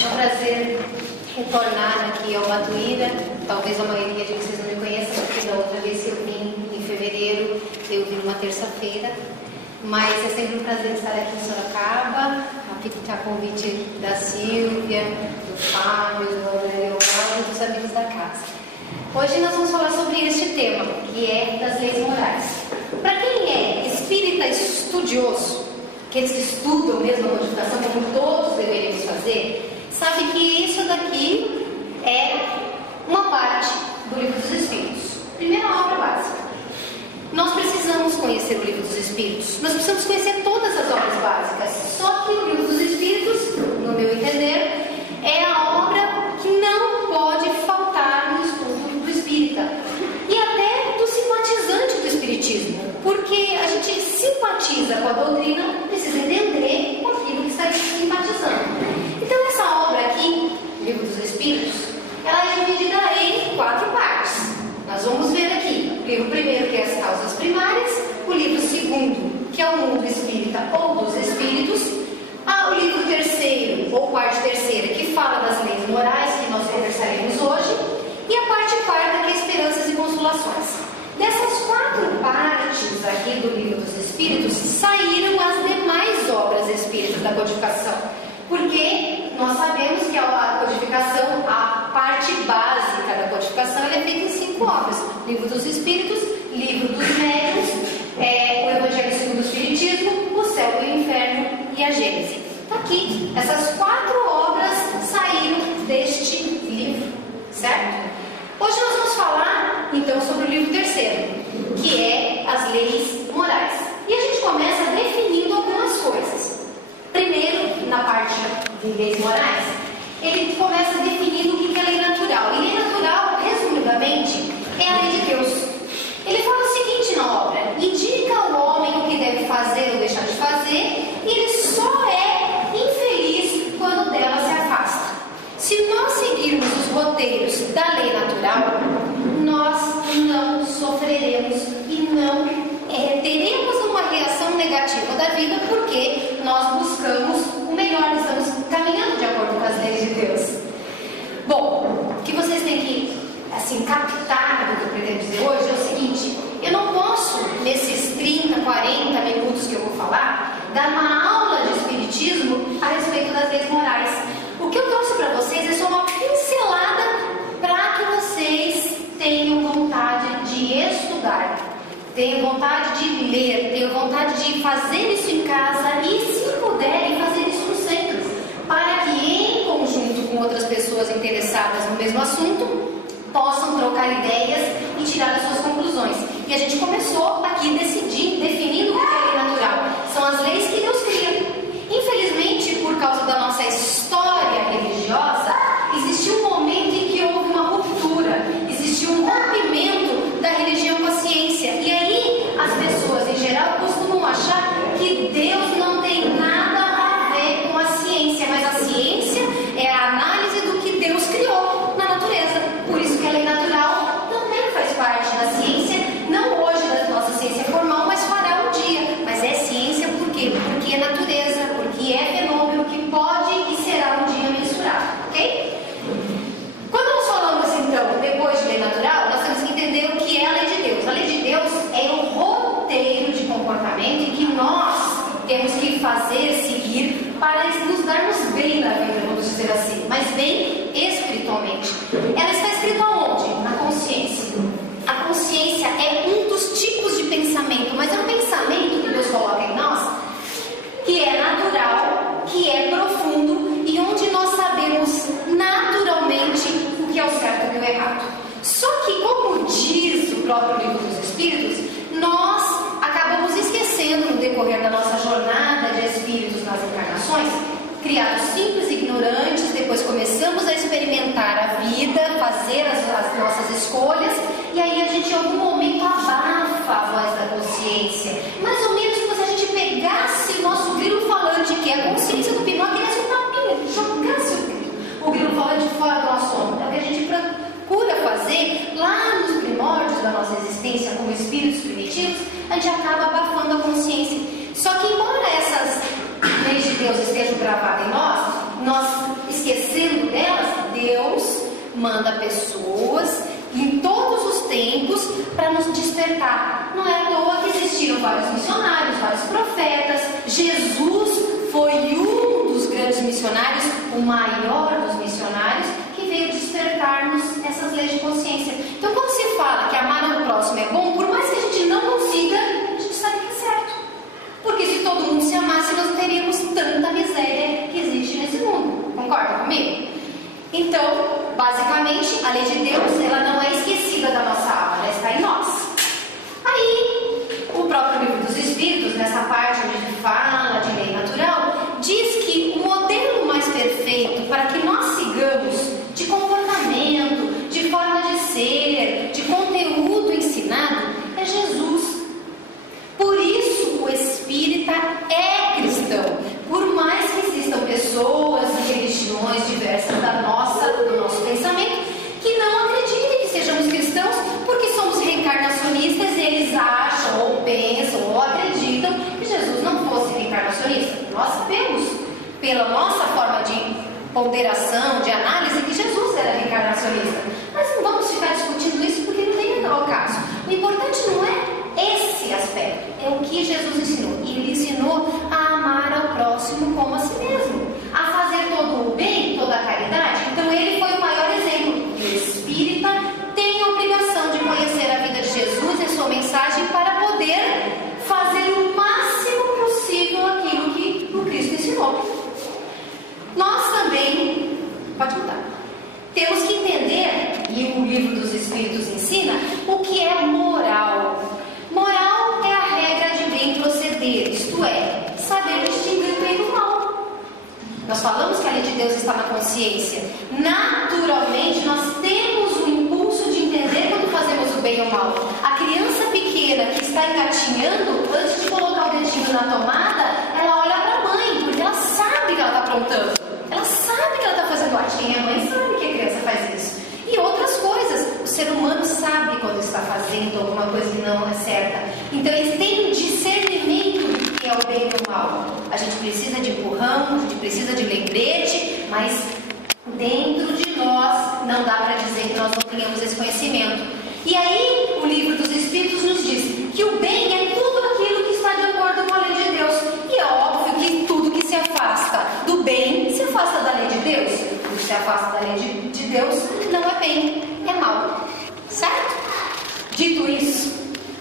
É um prazer retornar aqui ao Matuíra. Talvez a maioria de vocês não me conheçam, porque da outra vez que eu vim em fevereiro, eu vim numa terça-feira. Mas é sempre um prazer estar aqui em Sorocaba, a convite da Silvia, do Fábio, do Leonardo e dos amigos da casa. Hoje nós vamos falar sobre este tema, que é das leis morais. Para quem é espírita estudioso, aqueles que estudam mesmo a codificação, como todos deveríamos fazer, sabe que isso daqui é uma parte do Livro dos Espíritos. Primeira obra básica. Nós precisamos conhecer o Livro dos Espíritos. Nós precisamos conhecer todas as obras básicas. Só que o Livro dos Espíritos, no meu entender, é a obra que não pode faltar no estudo do espírita. E até do simpatizante do espiritismo. Porque a gente simpatiza com a doutrina, precisa entender aquilo que está simpatizando. Então essa obra aqui, Livro dos Espíritos, ela é dividida em 4 partes. Nós vamos ver aqui o livro primeiro, que é as causas primárias, o livro segundo, que é o mundo espírita ou dos espíritos, o livro terceiro, ou parte terceira, que fala das leis morais, que nós conversaremos hoje, e a parte quarta, que é esperanças e consolações. Dessas 4 partes aqui do livro dos espíritos, saíram as demais obras espíritas da codificação, porque nós sabemos que a codificação, a parte básica da codificação, ela é feita em 5 obras: Livro dos Espíritos, Livro dos Médiuns, o Evangelho segundo o Espiritismo, o Céu e o Inferno e a Gênese. Está aqui, essas 4 obras saíram deste livro, certo? Hoje nós vamos falar então sobre o livro terceiro, que é as leis morais. E a gente começa definindo algumas coisas. Primeiro, na parte de leis morais, ele começa definindo o que é lei natural. E lei natural, resumidamente, é a lei de Deus. Ele fala o seguinte na obra: indica ao homem o que deve fazer ou deixar de fazer, e ele só é infeliz quando dela se afasta. Se nós seguirmos os roteiros da lei natural, nós não sofreremos e não teremos uma reação negativa da vida, porque nós buscamos o melhor, estamos caminhando de acordo com as leis de Deus. Bom, o que vocês têm que captar do que eu pretendo dizer hoje é o seguinte: eu não posso, nesses 30, 40 minutos que eu vou falar, dar uma aula de espiritismo a respeito das leis morais. O que eu trouxe para vocês é só uma pincelada para que vocês tenham vontade de estudar, tenham vontade de ler, tenham vontade de fazer isso em casa e, se puderem, fazer isso no centro, para que, em conjunto com outras pessoas interessadas no mesmo assunto, possam trocar ideias e tirar as suas conclusões. E a gente começou aqui definindo o que é lei natural. São as leis que Deus cria. Infelizmente, por causa da nossa história religiosa, existiu um momento em que houve uma ruptura, existiu um rompimento da religião com a ciência. E aí, as pessoas em geral costumam achar que Deus não tem nada a ver com a ciência, mas a ciência é a análise do que Deus criou na natureza. Por isso que a lei natural também faz parte da ciência, não hoje da nossa ciência formal, mas fará um dia. Mas é ciência por quê? Porque é natureza, porque é fenômeno que pode e será um dia mensurado, ok? Quando nós falamos então, depois de lei natural, nós temos que entender o que é a lei de Deus. A lei de Deus é um roteiro de comportamento em que nós temos que fazer, seguir, para nos darmos bem na vida, vamos dizer assim, mas bem espiritualmente. Ela está escrita onde? Na consciência. A consciência é um dos tipos de pensamento, mas é um pensamento que Deus coloca em nós, que é natural, que é profundo e onde nós sabemos naturalmente o que é o certo e o que é o errado. Só que, como diz o próprio Livro dos Espíritos, nós acabamos esquecendo no decorrer da nossa jornada de espíritos nas encarnações, criados simples e ignorantes, depois começamos a experimentar a vida, fazer as nossas escolhas, e aí a gente em algum momento abafa a voz da consciência, mais ou menos como se a gente pegasse o nosso grilo falante, que é a consciência do Pinóquio, e desse um tapinha, jogasse o grilo falante fora do nosso ombro. É o que a gente procura fazer lá nos primórdios da nossa existência como espíritos primitivos. A gente acaba abafando a consciência. Só que, embora essas leis de Deus estejam gravadas em nós, nós esquecemos manda pessoas em todos os tempos para nos despertar. Não é à toa que existiram vários missionários, vários profetas. Jesus foi um dos grandes missionários, o maior dos missionários, que veio despertar-nos essas leis de consciência. Então, quando se fala que amar ao próximo é bom, por mais que a gente não consiga, a gente sabe que é certo. Porque se todo mundo se amasse, nós não teríamos tanta miséria que existe nesse mundo. Concorda comigo? Então, basicamente, a lei de Deus, ela não é esquecida da nossa alma, ela está em nós. Aí, o próprio Livro dos Espíritos, nessa parte onde fala de lei natural, diz que o modelo mais perfeito para que nós sigamos de comportamento, de forma de ser, de conteúdo ensinado, é Jesus. Por isso, o espírita é cristão. Por mais que existam pessoas e religiões diversas do nosso pensamento, que não acreditem que sejamos cristãos, porque somos reencarnacionistas e eles acham, ou pensam, ou acreditam que Jesus não fosse reencarnacionista. Nós sabemos, pela nossa forma de ponderação, de análise, que Jesus era reencarnacionista. Mas não vamos ficar discutindo isso porque não vem ao caso. O importante não é esse aspecto, é o que Jesus ensinou. E ele ensinou a amar ao próximo como a si mesmo, a fazer todo o bem, toda a caridade. Então ele foi o maior exemplo. E o espírita tem a obrigação de conhecer a vida de Jesus e a sua mensagem para poder fazer o máximo possível aquilo que o Cristo ensinou. Nós também, pode mudar, temos que entender, e o Livro dos Espíritos ensina, o que é moral. Moral é a regra de bem proceder, isto é, saber distinguir o bem do mal. Nós falamos que a lei de Deus está na consciência. Naturalmente, nós temos o impulso de entender quando fazemos o bem ou o mal. A criança pequena que está engatinhando, antes de colocar o dedinho na tomada, ela olha para a mãe, porque ela sabe que ela está aprontando. Ela sabe que ela está fazendo arte. Quem é mãe sabe que a criança faz isso. E outras coisas. O ser humano sabe quando está fazendo alguma coisa que não é certa. Então eles têm um discernimento do que é o bem e o mal. A gente precisa de empurrão, a gente precisa de lembrete, mas dentro de nós não dá para dizer que nós não tenhamos esse conhecimento. E aí o Livro dos Espíritos nos diz que o bem é tudo aquilo que está de acordo com a lei de Deus. E é óbvio que tudo que se afasta do bem se afasta da lei de Deus. Tudo que se afasta da lei de Deus não é bem, é mal. Certo? Dito isso,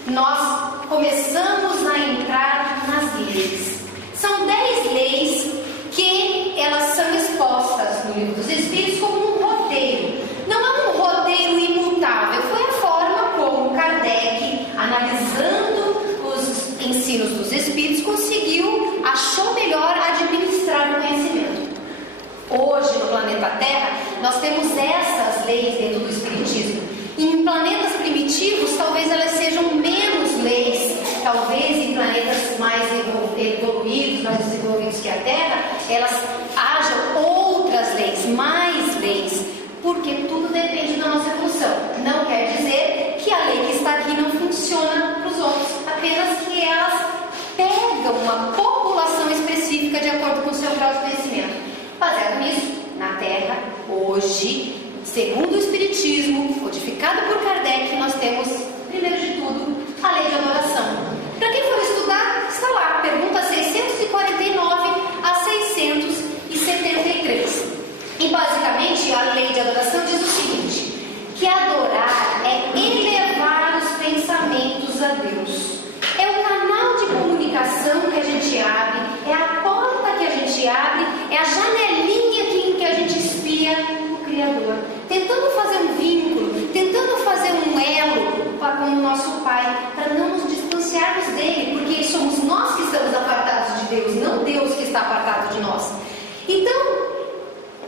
nós começamos a entrar nas leis. São 10 leis que elas são expostas no Livro dos Espíritos como um roteiro. Não é um roteiro imutável, foi a forma como Kardec, analisando os ensinos dos Espíritos, achou melhor administrar o conhecimento. Hoje, no planeta Terra, nós temos essas leis dentro do Espiritismo. Em planetas primitivos, talvez elas sejam menos leis. Talvez em planetas mais evoluídos, mais desenvolvidos que a Terra, elas hajam outras leis, mais leis. Porque tudo depende da nossa evolução. Não quer dizer que a lei que está aqui não funciona para os outros. Apenas que elas pegam uma população específica de acordo com o seu grau de conhecimento. Baseado nisso, na Terra, hoje, segundo o Espiritismo, codificado por Kardec, nós temos, primeiro de tudo, a lei de adoração. Para quem for estudar, está lá, pergunta 649 a 673. E basicamente, a lei de adoração diz o seguinte, que adorar é elevar os pensamentos a Deus. É o canal de comunicação que a gente abre, é a porta que a gente abre, é a janelinha que a gente espia o Criador, tentando fazer um vínculo, tentando fazer um elo com o nosso Pai, para não nos distanciarmos dele, porque somos nós que estamos apartados de Deus, não Deus que está apartado de nós. Então,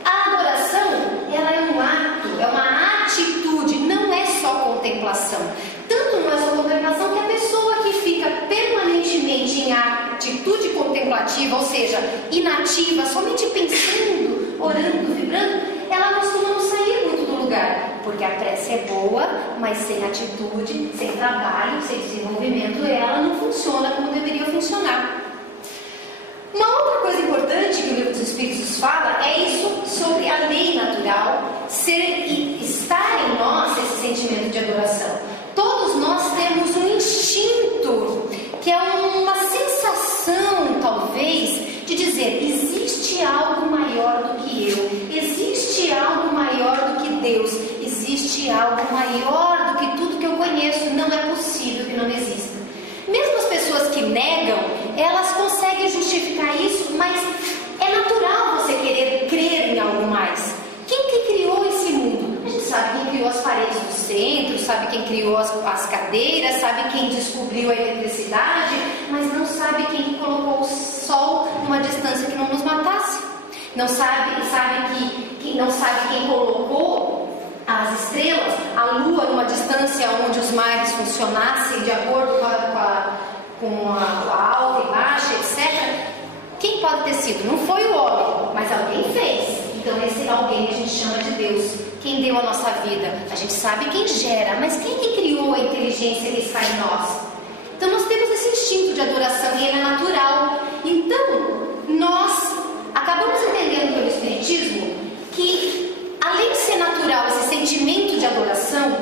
a adoração, ela é um ato, é uma atitude, não é só contemplação. Tanto não é só contemplação que a pessoa que fica permanentemente em atitude contemplativa, ou seja, inativa, somente pensando, orando, vibrando, ela costuma não sair muito do lugar. Porque a prece é boa, mas sem atitude, sem trabalho, sem desenvolvimento, ela não funciona como deveria funcionar. Uma outra coisa importante que o Livro dos Espíritos fala é isso sobre a lei natural ser dizer: existe algo maior do que eu, existe algo maior do que Deus, existe algo maior do que tudo que eu conheço. Não é possível que não exista. Mesmo as pessoas que negam, elas conseguem justificar isso, mas é natural você querer crer em algo mais. Quem que criou esse mundo? A gente sabe quem criou as paredes do centro, sabe quem criou as cadeiras, sabe quem descobriu a eletricidade, mas não sabe quem colocou o sol numa distância que não nos matasse. Não sabe quem colocou as estrelas, a lua numa distância onde os mares funcionassem de acordo com a alta e baixa, etc. Quem pode ter sido? Não foi o homem, mas alguém fez. Então esse alguém a gente chama de Deus. Quem deu a nossa vida? A gente sabe quem gera, mas quem que criou a inteligência que está em nós? Então nós temos esse instinto de adoração e ele é natural. Então nós acabamos entendendo pelo Espiritismo que, além de ser natural esse sentimento de adoração,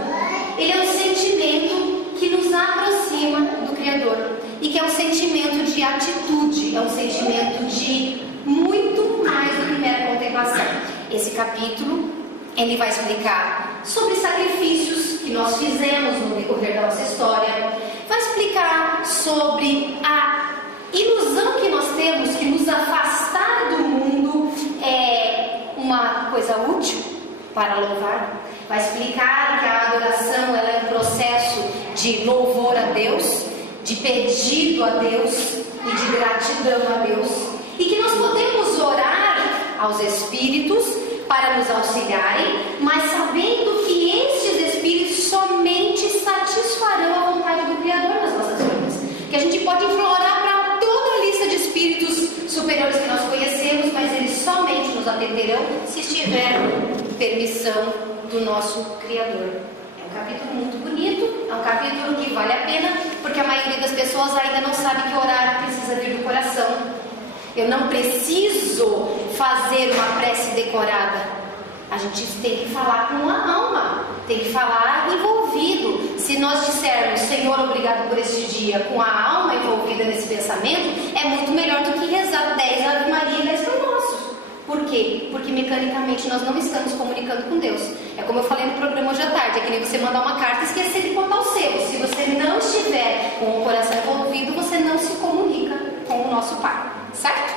ele é um sentimento que nos aproxima do Criador e que é um sentimento de atitude, é um sentimento de muito mais do que mera contemplação. Esse capítulo ele vai explicar sobre sacrifícios que nós fizemos no decorrer da nossa história, vai explicar sobre a ilusão que nós temos que nos afastar do mundo é uma coisa útil para louvar, vai explicar que a adoração ela é um processo de louvor a Deus, de pedido a Deus e de gratidão a Deus, e que nós podemos orar aos Espíritos para nos auxiliarem, mas sabendo que estes Espíritos somente satisfarão a vontade do Criador nas nossas vidas. Que a gente pode implorar para toda a lista de Espíritos superiores que nós conhecemos, mas eles somente nos atenderão se estiver permissão do nosso Criador. É um capítulo muito bonito, é um capítulo que vale a pena, porque a maioria das pessoas ainda não sabe que orar precisa vir do coração. Eu não preciso fazer uma prece decorada. A gente tem que falar com a alma, tem que falar envolvido. Se nós dissermos: Senhor, obrigado por este dia, com a alma envolvida nesse pensamento, é muito melhor do que rezar 10 Ave Maria e 10 Pai Nosso. Por quê? Porque mecanicamente nós não estamos comunicando com Deus. É como eu falei no programa hoje à tarde, é que nem você mandar uma carta e esquecer de contar o seu. Se você não estiver com o coração envolvido, você não se comunica com o nosso Pai, certo?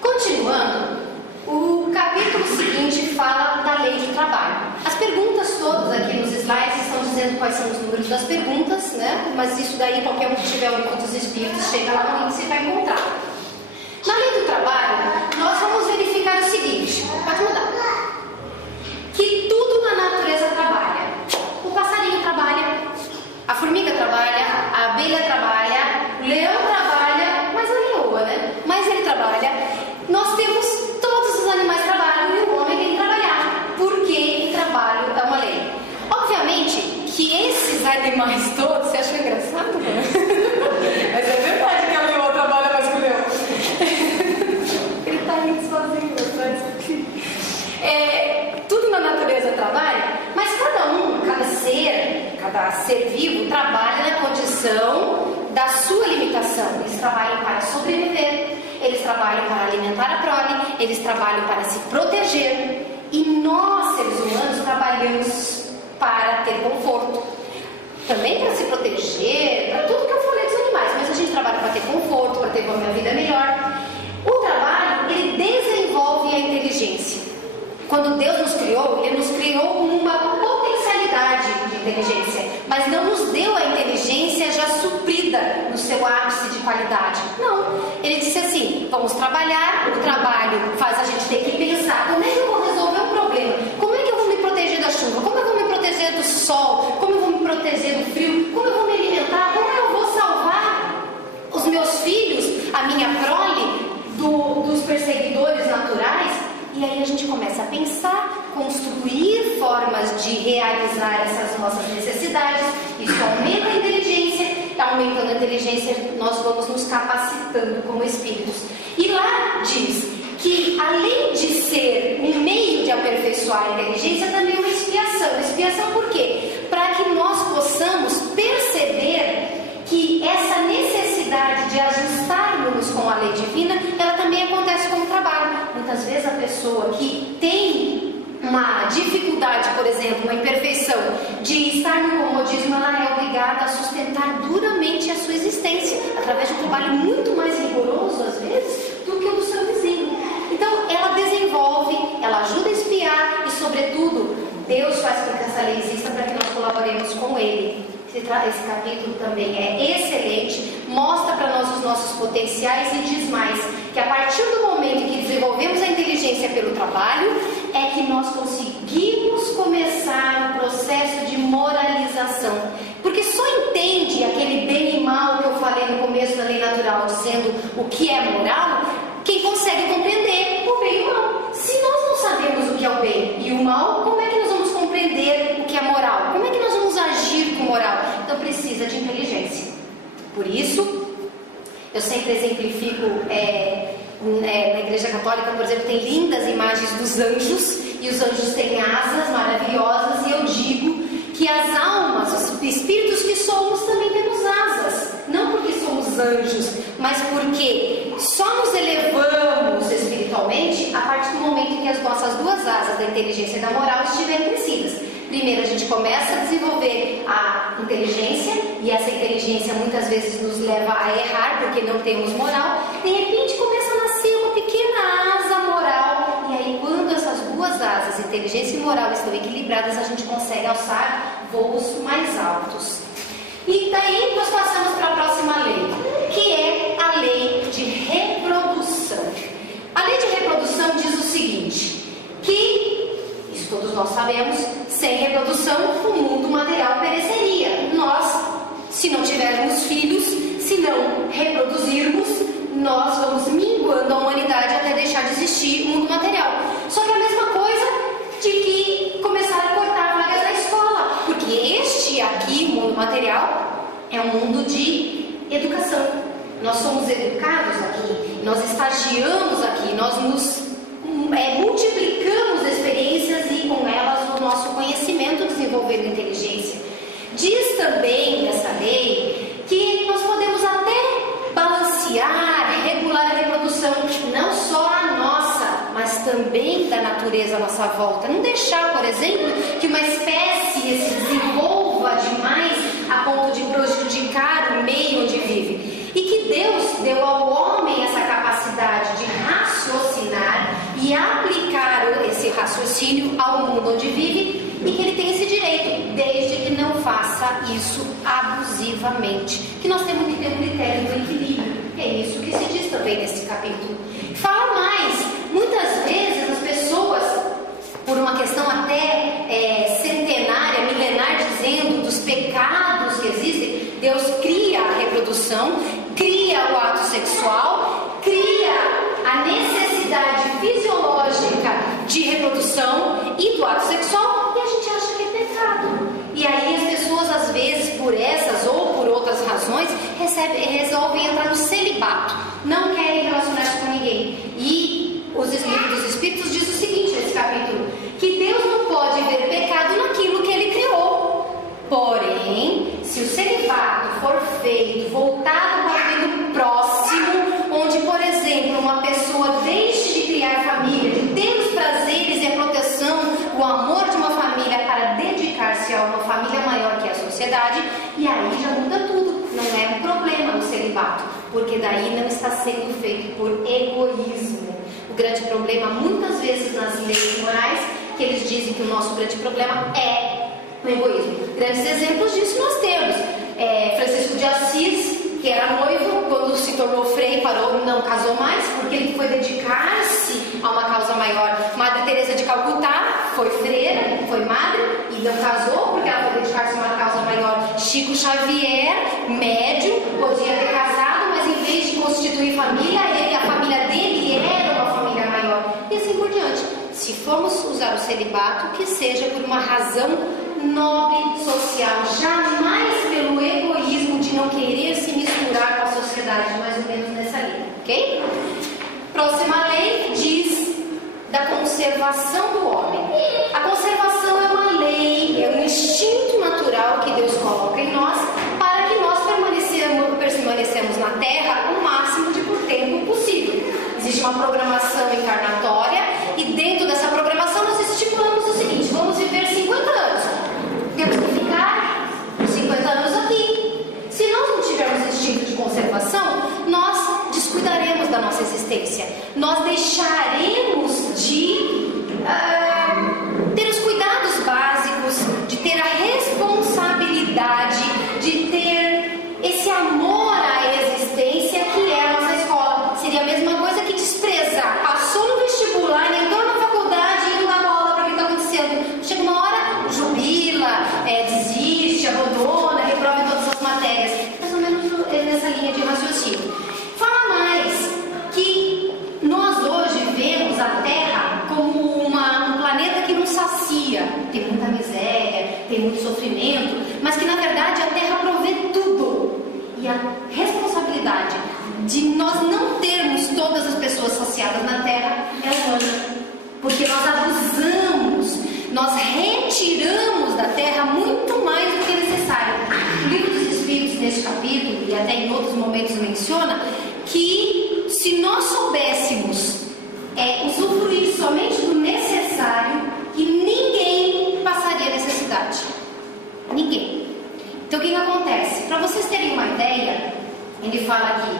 Continuando, o capítulo seguinte fala da lei de trabalho. As perguntas todas aqui nos slides estão dizendo quais são os números das perguntas, né? Mas isso daí, qualquer um que tiver o livro dos Espíritos, chega lá no índice e vai encontrar. Na lei do trabalho, nós vamos verificar o seguinte, pode mudar, que tudo na natureza trabalha. O passarinho trabalha, a formiga trabalha, a abelha trabalha, o leão trabalha, mas a leoa, né? Mas ele trabalha. Nós temos, todos os animais trabalham e o homem tem que trabalhar, porque o trabalho é uma lei. Obviamente que esses animais todos, você achou engraçado, né? Mas é verdade que a leoa trabalha mais que o leão. Ele tá indo sozinho, tudo na natureza trabalha, mas cada ser vivo trabalha na condição da sua limitação. Eles trabalham para sobreviver, eles trabalham para alimentar a prole, eles trabalham para se proteger, e nós, seres humanos, trabalhamos para ter conforto, também para se proteger, para tudo que eu falei dos animais, mas a gente trabalha para ter conforto, para ter uma vida melhor. O trabalho, ele desenvolve a inteligência. Quando Deus nos criou, Ele nos criou com uma potencialidade de inteligência, mas não nos deu a inteligência já suprida no seu ápice de qualidade. Não, Ele disse assim: vamos trabalhar, o trabalho faz a gente ter que pensar, como é que eu vou resolver um problema? Como é que eu vou me proteger da chuva? Como eu vou me proteger do sol? Como eu vou me proteger do frio? Como eu vou me alimentar? Como eu vou salvar os meus filhos, a minha prole, dos perseguidores naturais? E aí a gente começa a pensar, construir formas de realizar essas nossas necessidades. Isso aumenta a inteligência, aumentando a inteligência nós vamos nos capacitando como espíritos. E lá diz que, além de ser um meio de aperfeiçoar a inteligência, também é uma expiação. Expiação por quê? Para que nós possamos perceber que essa necessidade de ajustarmos com a lei divina, ela também é pessoa que tem uma dificuldade, por exemplo, uma imperfeição de estar no comodismo, ela é obrigada a sustentar duramente a sua existência, através de um trabalho muito mais rigoroso, às vezes, do que o do seu vizinho. Então, ela desenvolve, ela ajuda a espiar e, sobretudo, Deus faz com que essa lei exista para que nós colaboremos com Ele. Esse capítulo também é excelente, mostra para nós os nossos potenciais e diz mais, que a partir do momento em que desenvolvemos a inteligência pelo trabalho, é que nós conseguimos começar o processo de moralização. Porque só entende aquele bem e mal que eu falei no começo da lei natural, dizendo o que é moral, quem consegue compreender o bem e o mal. Se nós não sabemos o que é o bem e o mal, como é que nós vamos compreender o que é moral? Como é que nós vamos agir com moral? Então precisa de inteligência. Por isso, eu sempre exemplifico, na Igreja Católica, por exemplo, tem lindas imagens dos anjos, e os anjos têm asas maravilhosas, e eu digo que as almas, os espíritos que somos, também temos asas. Não porque somos anjos, mas porque só nos elevamos espiritualmente a partir do momento em que as nossas duas asas, da inteligência e da moral, estiverem crescidas. Primeiro a gente começa a desenvolver a inteligência, e essa inteligência muitas vezes nos leva a errar porque não temos moral. De repente começa a nascer uma pequena asa moral, e aí quando essas duas asas, inteligência e moral, estão equilibradas, a gente consegue alçar voos mais altos. E daí nós passamos para a próxima lei, que é a lei de reprodução. A lei de reprodução diz o seguinte, que, isso todos nós sabemos, sem reprodução o mundo material pereceria. Nós, se não tivermos filhos, se não reproduzirmos, nós vamos minguando a humanidade até deixar de existir o mundo material. Só que é a mesma coisa de que começar a cortar vagas na escola, porque este aqui, o mundo material, é um mundo de educação. Nós somos educados aqui, nós estagiamos aqui, nós nos multiplicamos experiências e com elas o nosso conhecimento, desenvolvendo inteligência. Diz também nessa lei que nós podemos até balancear, regular a reprodução, não só a nossa, mas também da natureza à nossa volta. Não deixar, por exemplo, que uma espécie se desenvolva demais a ponto de prejudicar o meio onde vive. E que Deus deu ao homem essa capacidade de raciocinar e aplicar esse raciocínio ao mundo onde vive, e que ele tem esse direito, desde que não faça isso abusivamente. Que nós temos que ter um critério do equilíbrio. É isso que se diz também nesse capítulo. Fala mais, muitas vezes as pessoas, por uma questão até centenária, milenar, dizendo dos pecados que existem, Deus cria a reprodução, cria o ato sexual, cria a necessidade fisiológica de reprodução e do ato sexual, e a gente acha que é pecado. E aí as pessoas, às vezes, por essas ou por outras razões, resolvem entrar no celibato, não querem relacionar-se com ninguém. E os livros dos Espíritos diz o seguinte nesse capítulo, que Deus não pode ver pecado naquilo que Ele criou. Porém, se o celibato for feito voltado para o bem do próximo, onde, por exemplo, uma pessoa deixe de criar família, de ter os prazeres e a proteção, o amor de uma família para dedicar-se a uma família maior que a sociedade, e aí já muda tudo. Não é um problema no celibato, porque daí não está sendo feito por egoísmo. O grande problema, muitas vezes nas leis morais, que eles dizem que o nosso grande problema é o egoísmo. Grandes exemplos disso nós temos. Francisco de Assis, que era noivo, quando se tornou frei, parou, não casou mais, porque ele foi dedicar-se a uma causa maior. Madre Teresa de Calcutá foi freira, foi madre, e não casou, porque ela foi dedicar-se a uma causa maior. Chico Xavier, médium, podia ter casado, mas em vez de constituir família, a família dele era uma família maior. E assim por diante. Se formos usar o celibato, que seja por uma razão nobre, social, jamais pelo egoísmo de não querer se misturar com a sociedade, mais ou menos nessa linha, ok? Próxima lei diz da conservação do homem. A conservação é uma lei, é um instinto natural que Deus coloca em nós para que nós permanecemos na Terra o máximo de tempo possível. Existe uma programação encarnatória e existência. Nós deixaremos de ter os cuidados básicos, de ter a responsabilidade, de ter esse amor à existência que é a nossa escola. Seria a mesma coisa que desprezar. Passou no vestibular, entrou na faculdade, indo dar aula para o que está acontecendo. Chega uma hora, jubila, desiste, abandona, reprova em todas as matérias. Mais ou menos nessa linha de raciocínio. Fala mais que nós hoje vemos a Terra como um planeta que não sacia, tem muita miséria, tem muito sofrimento, mas que na verdade a Terra provê tudo. E a responsabilidade de nós não termos todas as pessoas saciadas na Terra é humana, porque nós abusamos, nós retiramos da Terra muito mais do que é necessário. O Livro dos Espíritos, neste capítulo, e até em outros momentos menciona, que se nós soubéssemos usufruir somente do necessário, que ninguém passaria necessidade. Ninguém. Então o que acontece? Para vocês terem uma ideia, ele fala aqui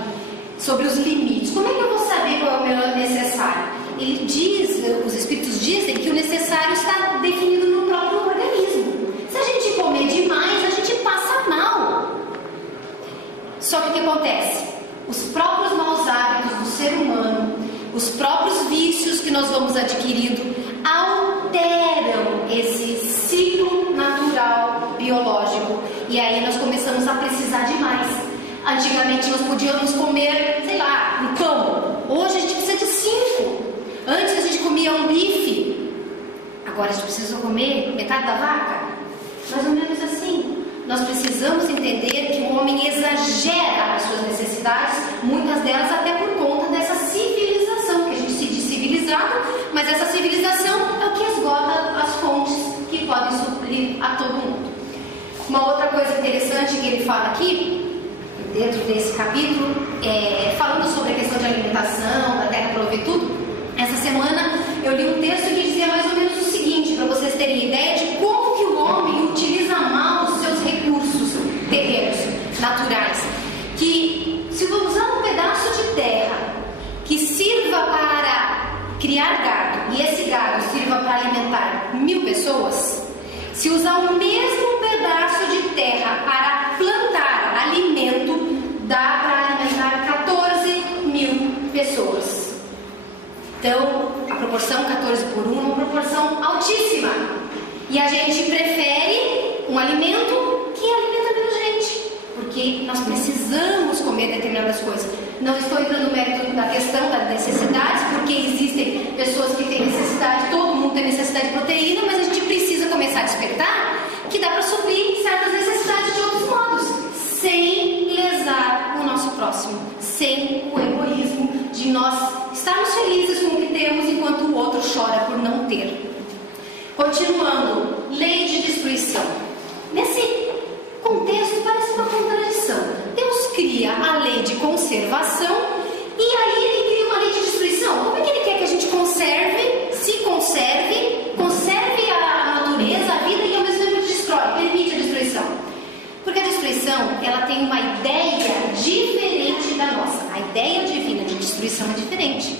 sobre os limites. Como é que eu vou saber qual é o meu necessário? Ele diz, os Espíritos dizem que o necessário está definido no próprio organismo. Se a gente comer demais, a gente passa mal. Só que o que acontece? Os próprios maus hábitos do ser humano, os próprios vícios que nós vamos adquirindo, alteram esse ciclo natural biológico. E aí nós começamos a precisar de mais. Antigamente nós podíamos comer, sei lá, um pão. Hoje a gente precisa de 5. Antes a gente comia um bife. Agora a gente precisa comer metade da vaca. Mais ou menos assim. Nós precisamos entender que o homem exagera as suas necessidades, muitas delas até por conta dessa civilização, que a gente se diz civilizado, mas essa civilização é o que esgota as fontes que podem suprir a todo mundo. Uma outra coisa interessante que ele fala aqui, dentro desse capítulo, falando sobre a questão de alimentação, da terra prover tudo, essa semana eu li um texto que dizia mais ou menos o seguinte, para vocês terem ideia de como que o homem utiliza mal os seus recursos terrenos, naturais, que se usar um pedaço de terra que sirva para criar gado, e esse gado sirva para alimentar 1000 pessoas, se usar o mesmo pedaço de terra para plantar alimento, dá para alimentar 14.000 pessoas. Então, a proporção 14 por 1 é uma proporção altíssima. E a gente prefere um alimento que alimenta menos gente, porque nós precisamos comer determinadas coisas. Não estou entrando no mérito da questão das necessidades, porque existem pessoas que têm necessidade, todo mundo tem necessidade de proteína, mas a gente precisa começar a despertar que dá para suprir certas necessidades de outros modos, sem lesar o nosso próximo, sem o egoísmo de nós estarmos felizes com o que temos enquanto o outro chora por não ter. Continuando, lei de destruição. Nesse contexto parece uma contradição. Deus cria a lei de conservação e aí ele cria uma lei de destruição. Como é que ele quer que a gente conserve, se conserve a natureza, a vida e ao mesmo tempo destrói, permite a destruição? Porque a destruição, ela tem uma ideia diferente da nossa. A ideia divina de destruição é diferente.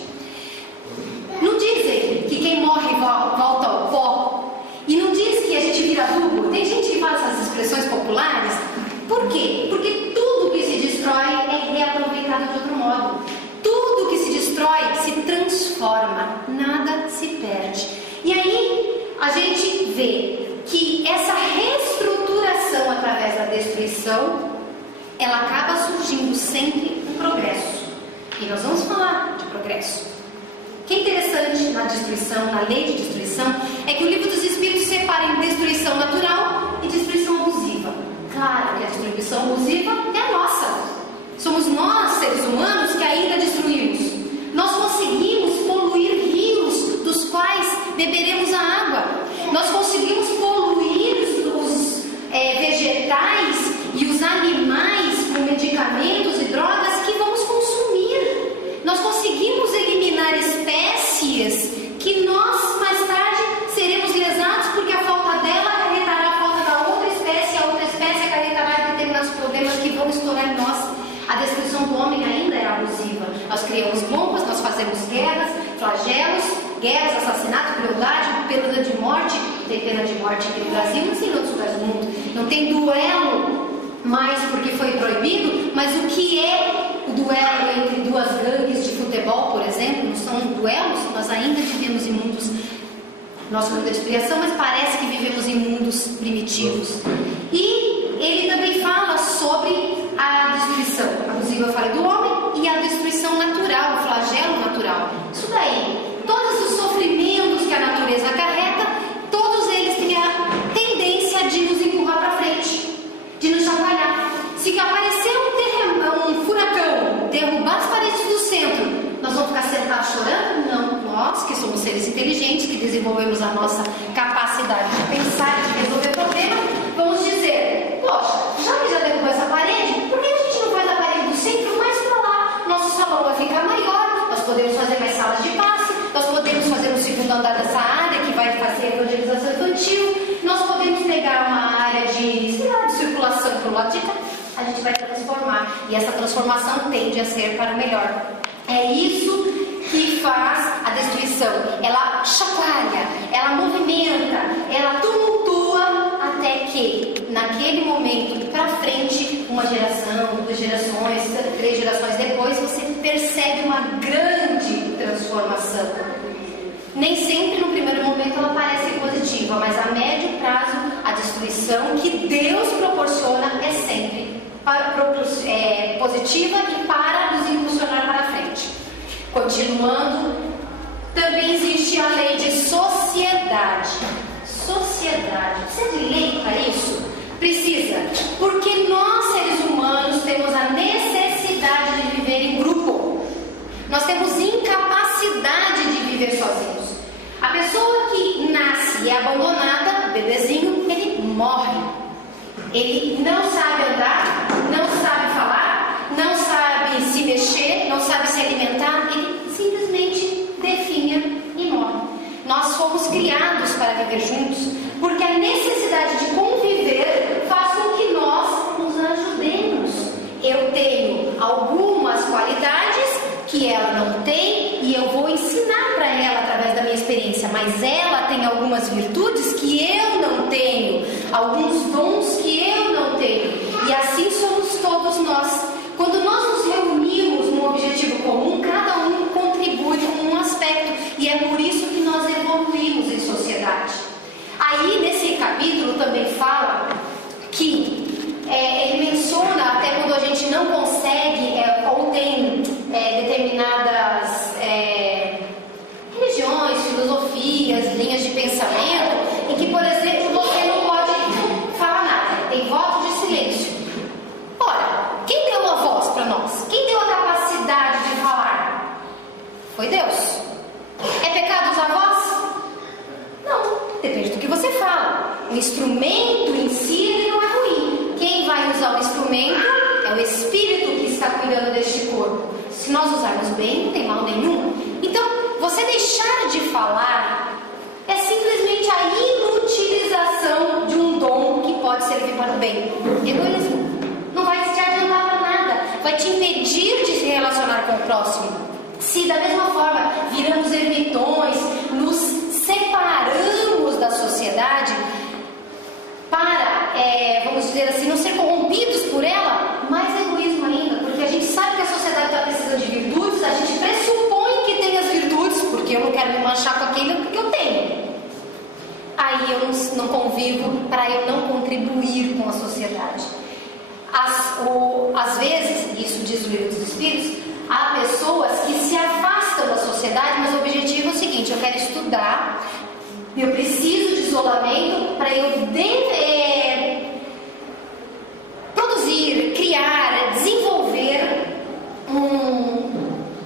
Não dizem que quem morre volta ao pó? E não diz que a gente vira adubo? Tem gente que fala essas expressões populares. Por quê? Porque tudo que se destrói é reaproveitado de outro modo. Tudo que se destrói se transforma, nada se perde. E aí a gente vê que essa reestruturação através da destruição, ela acaba surgindo sempre um progresso. E nós vamos falar de progresso. O que é interessante na destruição, na lei de destruição, é que o Livro dos Espíritos separa em destruição natural e destruição abusiva. Claro que a destruição abusiva é a nossa. Somos nós, seres humanos, que ainda destruímos. Nós conseguimos poluir rios dos quais beberemos a água. Nós conseguimos poluir os vegetais e os animais com medicamentos e drogas que vamos consumir. Nós conseguimos eliminar espécies que nós mais tarde seremos lesados porque a falta dela acarretará a falta da outra espécie, a outra espécie acarretará determinados problemas que vão estourar em nós. A destruição do homem ainda é abusiva. Nós criamos bombas, nós fazemos temos guerras, flagelos, guerras, assassinato, crueldade, pena de morte. Tem pena de morte aqui no Brasil, mas em outros lugares do mundo. Não tem duelo mais porque foi proibido, mas o que é o duelo entre duas gangues de futebol, por exemplo? Não são duelos, nós ainda vivemos em mundos, nosso mundo da expiação, mas parece que vivemos em mundos primitivos. E ele também fala sobre a destruição abusiva, eu falei, do homem, e a destruição natural, o flagelo natural. Isso daí, todos os sofrimentos que a natureza acarreta, todos eles têm a tendência de nos empurrar para frente, de nos chacoalhar. Se aparecer um furacão, derrubar as paredes do centro, nós vamos ficar sentados chorando? Não. Nós, que somos seres inteligentes, que desenvolvemos a nossa capacidade de pensar e de resolver problemas, vamos dizer, poxa, já que já derrubou essa parede, por que a gente não faz a parede do centro mais para lá? Nosso salão vai ficar maior, nós podemos fazer mais salas de passe, nós podemos fazer um segundo andar dessa área que vai fazer evangelização infantil, nós podemos pegar uma área de, sei lá, de circulação para o lado de cá, a gente vai transformar, e essa transformação tende a ser para o melhor. É isso que faz a destruição. Ela chacoalha, ela movimenta, ela tumultua até que, naquele momento, para frente, uma geração, 2 gerações, 3 gerações depois, você percebe uma grande transformação. Nem sempre no primeiro momento ela parece positiva, mas a médio prazo a destruição que Deus proporciona é sempre positiva e para nos impulsionar para frente. Continuando, também existe a lei de sociedade. Sociedade. Precisa de lei para isso? Precisa, porque nós seres humanos temos a necessidade de viver em grupo. Nós temos incapacidade de viver sozinhos. A pessoa que nasce e é abandonada, bebezinho, ele morre. Ele não sabe andar, não sabe falar, não sabe se mexer, não sabe se alimentar, ele simplesmente definha e morre. Nós fomos criados para viver juntos, porque a necessidade de conviver faz com que nós nos ajudemos. Eu tenho algumas qualidades que ela não tem e eu vou ensinar para ela através da minha experiência, mas ela tem algumas virtudes que eu não tenho, alguns dons que eu não tenho, e assim somos todos nós. Quando nós nos reunimos num objetivo comum, cada um contribui com um aspecto, e é por isso que nós evoluímos em sociedade. Aí nesse capítulo também fala que ele menciona até quando a gente não consegue ou tem determinadas religiões, filosofias, linhas de pensamento, em que, por exemplo, você não pode falar nada, tem voto de silêncio. Ora, quem deu a voz para nós? Quem deu a capacidade de falar? Foi Deus. É pecado usar voz? Não, depende do que você fala. O instrumento em si ele não é ruim. Quem vai usar o instrumento é o Espírito que está cuidando deste corpo. Se nós usarmos bem, não tem mal nenhum. Então, você deixar de falar é simplesmente a inutilização de um dom que pode servir para o bem. Egoísmo. Não vai te adiantar para nada. Vai te impedir de se relacionar com o próximo. Se da mesma forma viramos ermitões, nos separamos da sociedade para, vamos dizer assim, não ser corrompidos por ela, mais egoísmo ainda, porque a gente sabe que a sociedade está precisando de virtudes, a gente pressupõe que tem as virtudes, porque eu não quero me manchar com aquilo que eu tenho. Aí eu não convivo para eu não contribuir com a sociedade. Às vezes, isso diz o livro dos Espíritos, há pessoas que se afastam da sociedade, mas o objetivo é o seguinte: eu quero estudar, eu preciso de isolamento para eu produzir, criar, desenvolver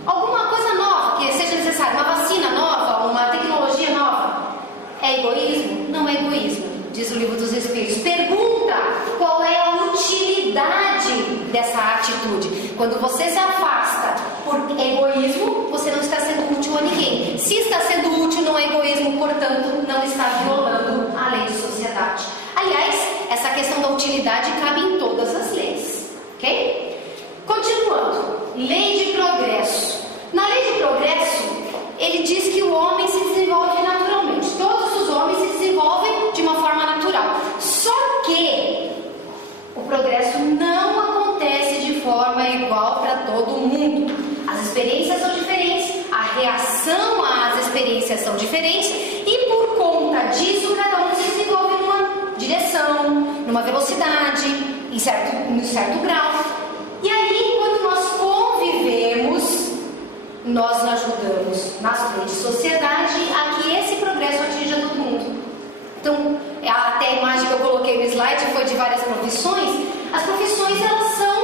alguma coisa nova que seja necessária, uma vacina nova, uma tecnologia nova. É egoísmo? Não é egoísmo, diz o livro dos Espíritos. Pergunta qual é a utilidade dessa atitude. Quando você se afasta por egoísmo, você não está sendo útil a ninguém. Se está sendo útil, não é egoísmo, portanto, não está violando a lei de sociedade. Aliás, essa questão da utilidade cabe em todas as leis, ok? Continuando, lei de progresso. Na lei de progresso, reação às experiências são diferentes e por conta disso cada um se desenvolve numa direção, numa velocidade, em certo grau. E aí, quando nós convivemos, nós ajudamos nas leis de sociedade a que esse progresso atinja todo mundo. Então, até a imagem que eu coloquei no slide foi de várias profissões. As profissões, elas são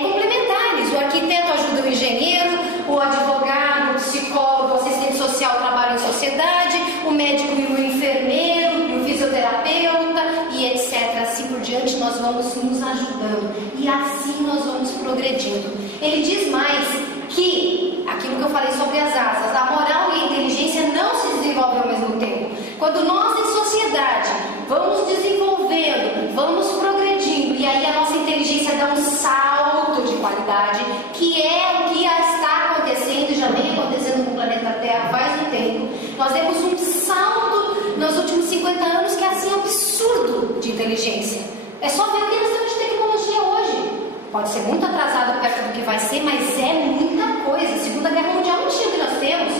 complementares. O arquiteto ajuda o engenheiro, o advogado, o psicólogo, o assistente social trabalham em sociedade, o médico e o enfermeiro, e o fisioterapeuta, e etc. Assim por diante, nós vamos nos ajudando. E assim nós vamos progredindo. Ele diz mais que, aquilo que eu falei sobre as asas, a moral e a inteligência não se desenvolvem ao mesmo tempo. Quando nós, em sociedade, vamos desenvolvendo, vamos progredindo, e aí a nossa inteligência dá um salto de qualidade, que é o que já está acontecendo e já vem acontecendo no planeta Terra faz um tempo. Nós demos um salto nos últimos 50 anos que é assim absurdo de inteligência. É só ver o que nós temos de tecnologia hoje. Pode ser muito atrasado perto do que vai ser, mas é muita coisa. A Segunda Guerra Mundial não tinha o que nós temos.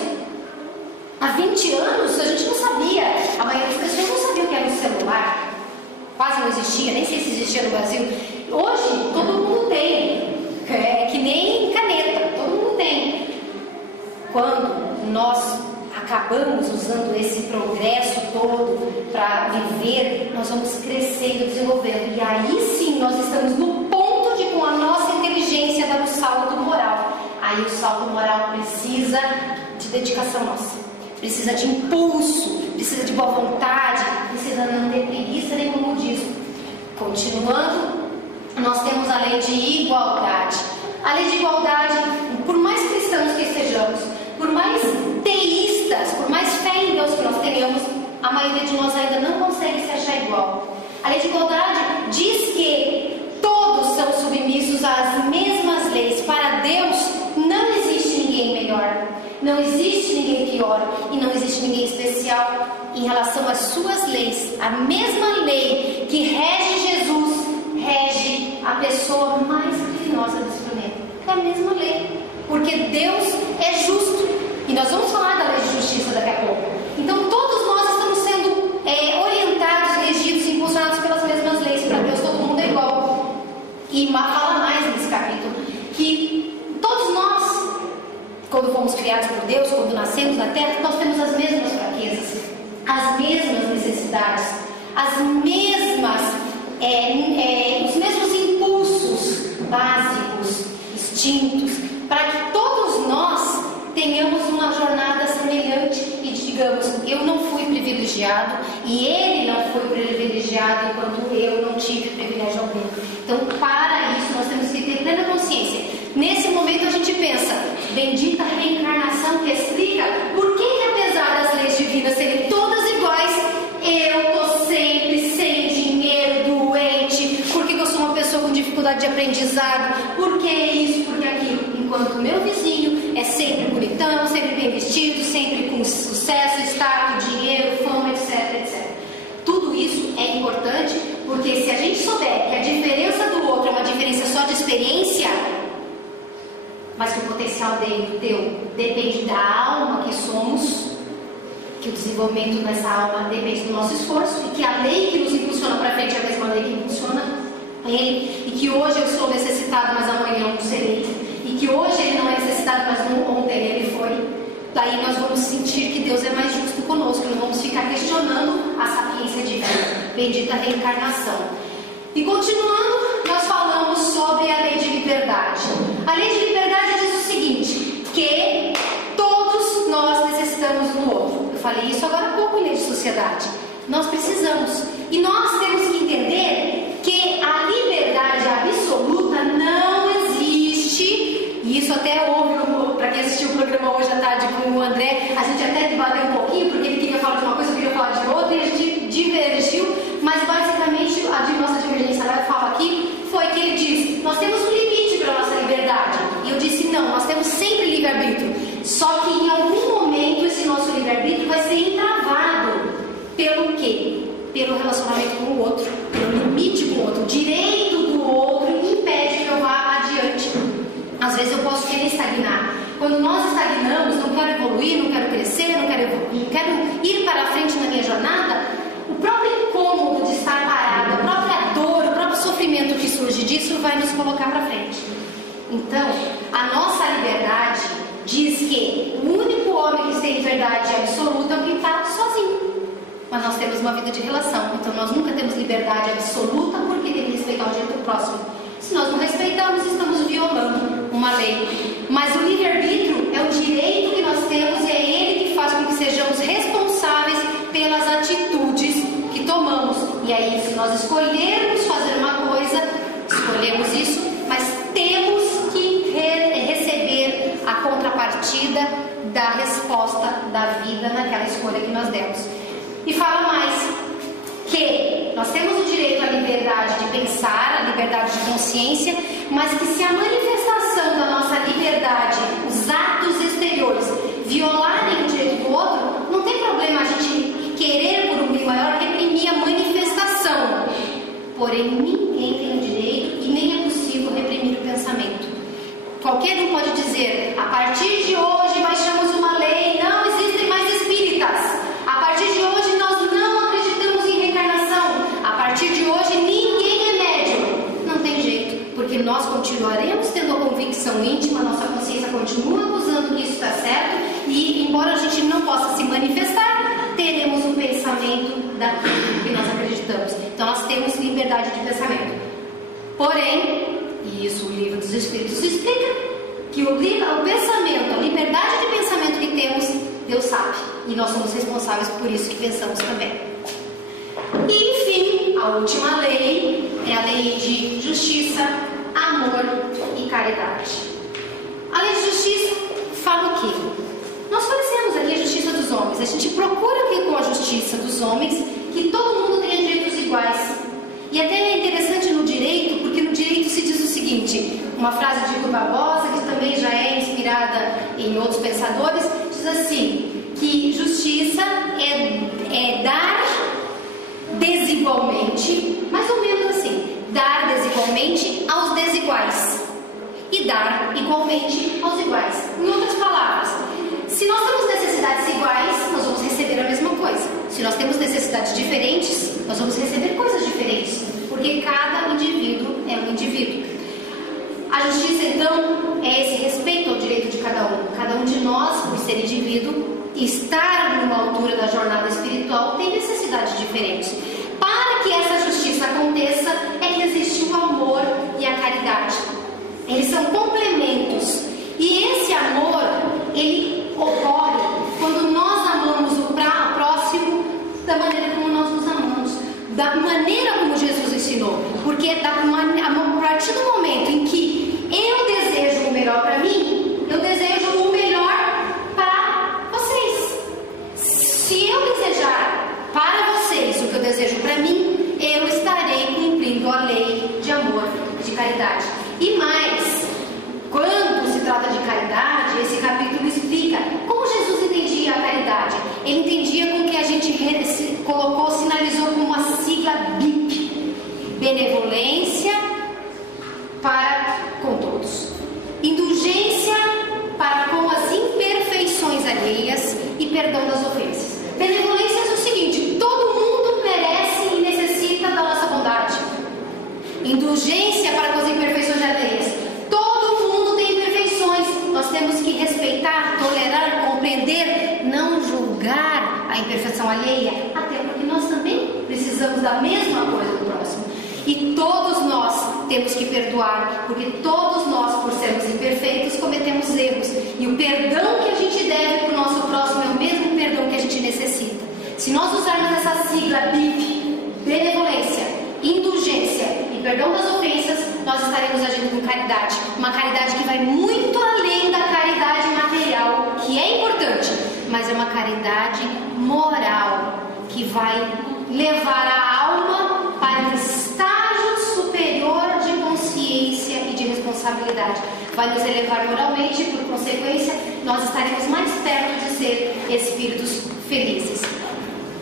Há 20 anos a gente não sabia. A maioria das pessoas não sabia o que era um celular. Quase não existia, nem sei se existia no Brasil. Hoje todo mundo tem. É que nem caneta, todo mundo tem. Quando nós acabamos usando esse progresso todo para viver, nós vamos crescendo, desenvolvendo. E aí sim nós estamos no ponto de, com a nossa inteligência, dar o salto moral. Aí o salto moral precisa de dedicação nossa. Precisa de impulso, precisa de boa vontade, precisa não ter preguiça nem comodismo. Continuando, nós temos a lei de igualdade. A lei de igualdade, por mais cristãos que estejamos, por mais teístas, por mais fé em Deus que nós tenhamos, a maioria de nós ainda não consegue se achar igual. A lei de igualdade diz que todos são submissos às mesmas leis. Para Deus não existe ninguém melhor, não existe ninguém pior e não existe ninguém especial em relação às suas leis. A mesma lei que rege Jesus rege a pessoa mais criminosa desse planeta. É a mesma lei, porque Deus é justo. E nós vamos falar da lei de justiça daqui a pouco. Então todos nós estamos sendo orientados, regidos, impulsionados pelas mesmas leis. Para Deus todo mundo é igual. E fala mais nesse capítulo que todos nós, quando fomos criados por Deus, quando nascemos na terra, nós temos as mesmas fraquezas, as mesmas necessidades, as mesmas, os mesmos impulsos básicos, instintos, para que todos nós tenhamos uma jornada semelhante e digamos, eu não fui privilegiado e ele não foi privilegiado enquanto eu não tive privilégio algum. Então, para isso, nós temos que ter plena consciência. Nesse momento a gente pensa, bendita reencarnação, que explica por que apesar das leis divinas serem todas iguais, eu estou sempre sem dinheiro, doente, porque eu sou uma pessoa com dificuldade de aprendizado, por que isso, por que aquilo, enquanto o meu vizinho é sempre bonitão, sempre bem vestido, sempre com sucesso, status, dinheiro, fama, etc, etc. Tudo isso é importante, porque se a gente souber que a diferença do outro é uma diferença só de experiência, mas que o potencial dele, do teu, depende da alma que somos, que o desenvolvimento dessa alma depende do nosso esforço, e que a lei que nos impulsiona para frente é a mesma lei que impulsiona ele, e que hoje eu sou necessitado, mas amanhã eu não serei, e que hoje ele não é necessitado, mas ontem ele foi. Daí nós vamos sentir que Deus é mais justo conosco, não vamos ficar questionando a sapiência divina. Bendita reencarnação. E continuando, nós falamos sobre a lei de liberdade. A lei de liberdade diz o seguinte, que todos nós necessitamos um do outro. Eu falei isso agora há pouco em lei de sociedade. Nós precisamos. E nós temos que entender que a liberdade absoluta não existe. E isso até houve, para quem assistiu o programa hoje à tarde com o André, a gente até debateu um pouquinho, porque ele queria falar de uma coisa, eu queria falar de outra, e a gente divergiu, mas basicamente a de nossa divergência fala aqui, foi que ele disse, nós temos um limite para a nossa liberdade. E eu disse, não, nós temos sempre livre-arbítrio. Só que em algum momento esse nosso livre-arbítrio vai ser entravado. Pelo quê? Pelo relacionamento com o outro, pelo limite com o outro. O direito do outro impede que eu vá adiante. Às vezes eu posso querer estagnar. Quando nós estagnamos, não isso vai nos colocar para frente. Então, a nossa liberdade diz que o único homem que tem verdade absoluta é o que está sozinho. Mas nós temos uma vida de relação, então nós nunca temos liberdade absoluta porque tem que respeitar o direito do próximo. Se nós não respeitamos, estamos violando uma lei. Mas o livre-arbítrio é o direito que nós temos e é ele que faz com que sejamos responsáveis pelas atitudes que tomamos. E aí, se nós escolhermos fazer uma coisa, escolhemos isso, mas temos que receber a contrapartida da resposta da vida naquela escolha que nós demos. E fala mais que nós temos o direito à liberdade de pensar, à liberdade de consciência, mas que se a manifestação da nossa liberdade, os atos exteriores, violarem o direito do outro, não tem problema a gente querer por um bem maior reprimir a manifestação. Porém, ninguém tem o direito e nem é possível reprimir o pensamento. Qualquer um pode dizer, a partir de hoje baixamos uma lei, não existem mais espíritas. A partir de hoje nós não acreditamos em reencarnação. A partir de hoje ninguém é médium. Não tem jeito, porque nós continuaremos tendo a convicção íntima, nossa consciência continua acusando que isso está certo e, embora a gente não possa se manifestar, teremos o pensamento daquilo que nós acreditamos. Então nós temos liberdade de pensamento. Porém, e isso o livro dos Espíritos explica, que o pensamento, a liberdade de pensamento que temos, Deus sabe. E nós somos responsáveis por isso que pensamos também. E enfim, a última lei é a lei de justiça, amor e caridade. A lei de justiça fala o quê? Nós conhecemos aqui a justiça dos homens. A gente procura aqui com a justiça dos homens que todo mundo tenha direitos iguais. E até é interessante no direito, porque no direito se diz o seguinte, uma frase de Rui Barbosa, que também já é inspirada em outros pensadores, diz assim, que justiça é dar desigualmente, mais ou menos assim, dar desigualmente aos desiguais e dar igualmente aos iguais. Em outras palavras, se nós temos necessidades iguais, nós vamos receber a mesma coisa. Se nós temos necessidades diferentes, nós vamos receber coisas diferentes, porque cada indivíduo é um indivíduo. A justiça, então, é esse respeito ao direito de cada um. Cada um de nós, por ser indivíduo, estar numa altura da jornada espiritual, tem necessidades diferentes. Para que essa justiça aconteça, é que existe o amor e a caridade. Eles são complementos. E esse amor, ele ocorre quando nós amamos o próximo da maneira como nós nos amamos, da maneira como Jesus ensinou. Porque a partir do momento em que eu desejo o melhor para mim, eu desejo o melhor para vocês. Se eu desejar para vocês o que eu desejo para mim, eu estarei cumprindo a lei de amor e de caridade. E mais, quando se trata de caridade, esse capítulo explica como Jesus entendia a caridade. Ele entendia com que a gente colocou, sinalizou como uma sigla BIP: benevolência para com todos, indulgência para com as imperfeições alheias e perdão das ofensas. Benevolência é o seguinte: todo mundo merece e necessita da nossa bondade. Indulgência para com as imperfeições alheias. Todo mundo tem imperfeições. Nós temos que respeitar, tolerar, compreender, não julgar a imperfeição alheia, até porque nós também precisamos da mesma coisa do próximo. E todos nós temos que perdoar, porque todos nós, por sermos imperfeitos, cometemos erros. E o perdão que a gente deve para o nosso próximo é o mesmo perdão que a gente necessita. Se nós usarmos essa sigla BIP, benevolência, indulgência e perdão das ofensas, nós estaremos agindo com caridade. Uma caridade que vai muito além da caridade material, que é importante, mas é uma caridade moral, que vai levar a alma para um estágio superior de consciência e de responsabilidade. Vai nos elevar moralmente e, por consequência, nós estaremos mais perto de ser espíritos felizes.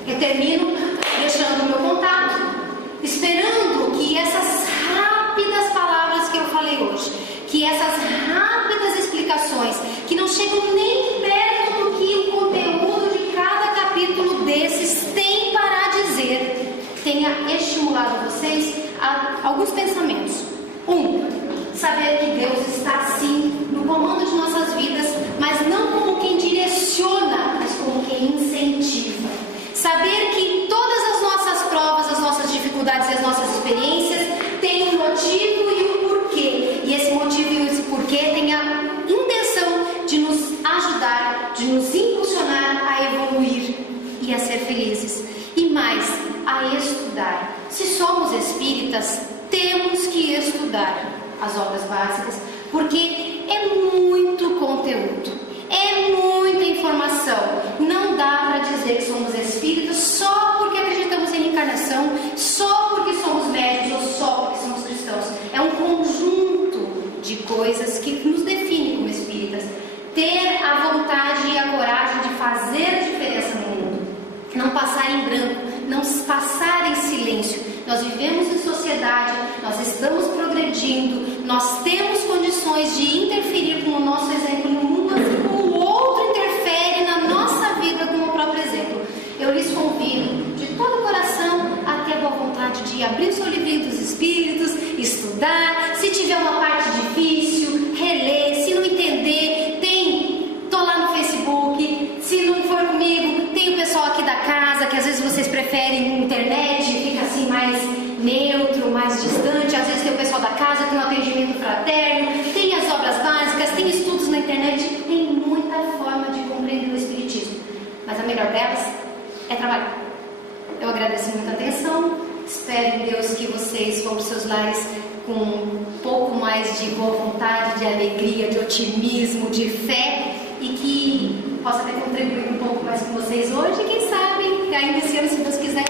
Eu termino deixando o meu contato, esperando que essas rápidas palavras que eu falei hoje, que essas rápidas explicações, que não chegam nem perto do que o conteúdo de cada capítulo desses tem para dizer, tenha estimulado vocês a alguns pensamentos. Saber que Deus está sim no comando de nossas vidas, mas não como quem direciona, mas como quem incentiva. Saber que todas as nossas provas, as nossas dificuldades e as nossas experiências têm um motivo e um porquê. E esse motivo e esse porquê tem a intenção de nos ajudar, de nos impulsionar a evoluir e a ser felizes. E mais, a estudar. Se somos espíritas, temos que estudar as obras básicas, porque é muito conteúdo, é muita informação. Não dá para dizer que somos espíritas só porque acreditamos em reencarnação, só porque somos médicos ou só porque somos cristãos. É um conjunto de coisas que nos define como espíritas. Ter a vontade e a coragem de fazer a diferença no mundo, não passar em branco, não passar em silêncio. Nós vivemos em sociedade, nós estamos progredindo, nós temos condições de interferir com o nosso exemplo no mundo, assim como o outro interfere na nossa vida com o próprio exemplo. Eu lhes convido de todo o coração a ter a boa vontade de abrir o seu livrinho dos espíritos, estudar. Se tiver uma parte difícil, reler. Se não entender, tô lá no Facebook. Se não for comigo, tem o pessoal aqui da casa, que às vezes vocês preferem internet, fica assim mais neutro, mais distante. Às vezes tem o pessoal da casa, tem um atendimento fraterno, tem as obras básicas, tem estudos na internet, tem muita forma de compreender o espiritismo. Mas a melhor delas é trabalhar. Eu agradeço muita atenção, espero em Deus que vocês vão para os seus lares com um pouco mais de boa vontade, de alegria, de otimismo, de fé, e que possa ter contribuído um pouco mais com vocês hoje, e quem sabe ainda esse ano, se Deus quiser,